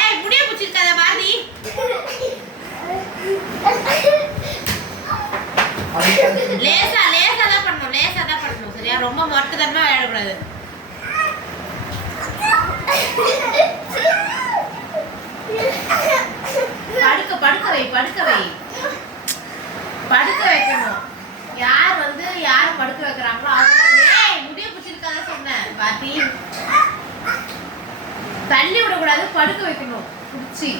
ஏய் முடிய புடிச்சிருக்காத பாரதி. லேசா லேசா தான் பண்ணணும், லேசா தான் பண்ணணும். சரியா? ரொம்ப மொட்டதனமா விளையாட கூடாது. படுக்க படுக்க வை, படுக்க வை. படுக்க வைக்கணும். யார் வந்து யார் படுக்க வைக்கிறாங்களோ அவங்க ஏய் முடிய புடிச்சிருக்காத சொன்னேன். பாத்தி. தள்ளி விட கூடாது, படுக்க வைக்கணும். புடிச்சி.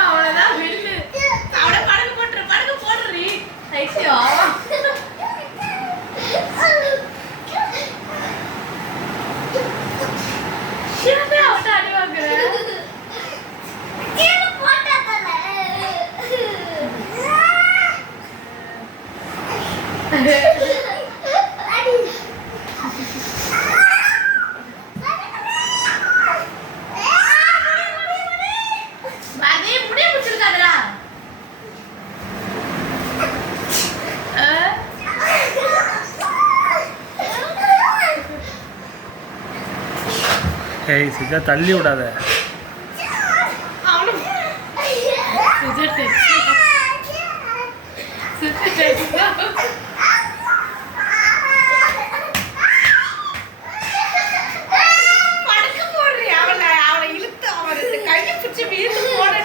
அவ்வளவுதான் வில்லு. அவளை படுக்க போட்டுரு, படுக்க போடுறீ. ஐயோ அவட்ட அடி வாங்குற. ஏய் சிஜா தள்ளி விடாத.